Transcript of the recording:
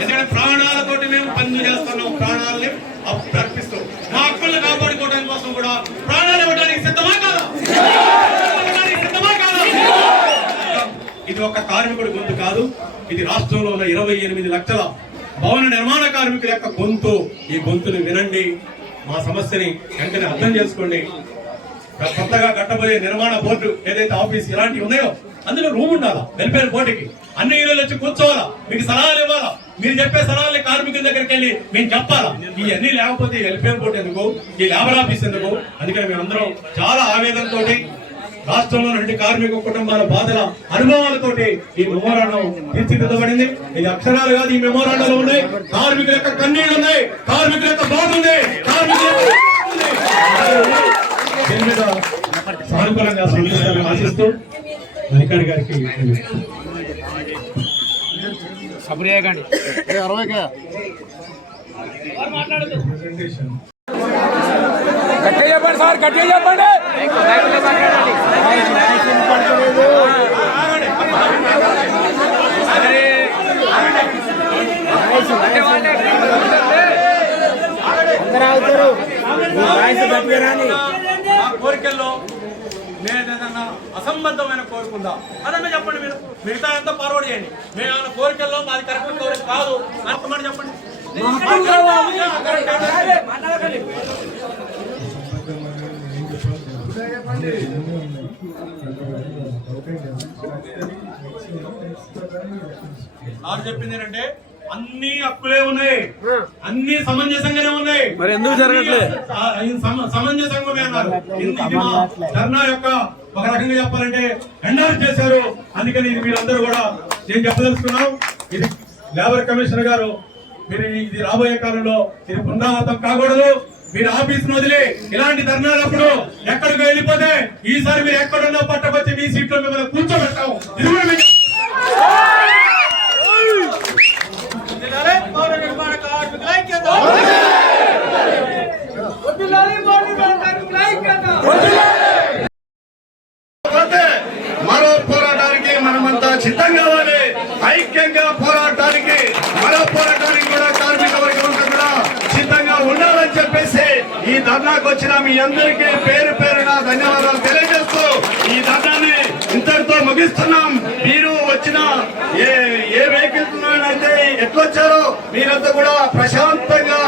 ఎందుకంటే ప్రాణాలతోటి మేము పనులు చేస్తున్నాం, ప్రాణాలని అర్పిస్తూ మా హక్కులను కాపాడుకోవడం కోసం కూడా ప్రాణాలు ఇవ్వడానికి సిద్ధమా కాదా? ఇది ఒక కార్మికుడి గొంతు కాదు, ఇది రాష్ట్రంలో ఉన్న 28 లక్షల భవన నిర్మాణ కార్మికుల యొక్క గొంతు. ఈ గొంతుని వినండి, మా సమస్యని వెంటనే అర్థం చేసుకోండి. కొత్తగా కట్టబోయే నిర్మాణ బోర్డు ఏదైతే ఆఫీస్ ఇలాంటివి ఉన్నాయో అందులో రూమ్ ఉండాలా, వెల్ఫేర్ బోర్డుకి అన్ని యూనియన్లు వచ్చి కూర్చోవాలా, మీకు సలహాలు ఇవ్వాలా, మీరు చెప్పే సలహాలని కార్మికుల దగ్గరికి వెళ్ళి మేము చెప్పాలా. ఇవన్నీ లేకపోతే వెల్ఫేర్ బోర్డు ఎందుకు, ఈ లేబర్ ఆఫీస్ ఎందుకు? అందుకని మేమందరం చాలా ఆవేదనతో రాష్ట్రంలో 2 కార్మిక కుటుంబాల బాధల అనుభవాలతోటి ఈ మెమోరాండం తీర్చిదిద్దబడింది. ఇది అక్షరాలు కాదు, ఈ మెమోరాండంలో ఉన్నాయి కార్మికుల యొక్క కన్నీళ్లు ఉన్నాయి, కార్మికుల యొక్క బాధ ఉంది, దీని మీద సానుకూలంగా స్పందిస్తారని ఆశిస్తూ అధికారి గారికి చెప్పండి సార్, గట్టిగా చెప్పండి. కోరికల్లో నేనేదన్నా అసంబద్ధమైన కోరుకుందా అదన్నా చెప్పండి. మీరు మిగతా ఎంత ఫార్వర్డ్ చేయండి. మేము ఏమైనా కోరికల్లో మాది కరెక్ట్ కోరిక కాదు అంతమంది చెప్పండి. సార్ చెప్పింది ఏంటంటే అన్ని హక్కులే ఉన్నాయి, అన్ని సమంజసంగానే ఉన్నాయి, మరి ఎందుకు జరగట్లేదు? సమంజసంగానే అన్నారు. ధర్నా యొక్క ఒక రకంగా చెప్పాలంటే ఎండార్జ్ చేశారు. అందుకని ఇది మీరందరూ కూడా నేను చెప్పదలుచుకున్నాం. ఇది లేబర్ కమిషనర్ గారు, మీరు ఇది రాబోయే కాలంలో ఇది పునరావృతం కాకూడదు. మీరు ఆఫీస్ వదిలి ఇలాంటి ధర్నాలప్పుడు ఎక్కడికి వెళ్ళిపోతే ఈసారి మీరు ఎక్కడున్నా పట్టకొచ్చి మీ సీట్లో మిమ్మల్ని కూర్చోబెట్టాము. ఇది కూడా మీకు మరో పోరాటానికి మనమంతా సిద్ధం కావాలి. ఐక్యంగా పోరాటానికి, మరో పోరాటానికి కూడా కార్మిక వర్గం కూడా సిద్ధంగా ఉండాలని చెప్పేసి ఈ ధర్నాకు వచ్చిన మీ అందరికీ పేరు పేరున ధన్యవాదాలు తెలియజేస్తూ ఈ ధర్నాన్ని ఇంతటితో ముగిస్తున్నాం. మీరు వచ్చిన ఏ వెహికల్స్ అయితే ఎట్లొచ్చారో మీరంతా కూడా ప్రశాంతంగా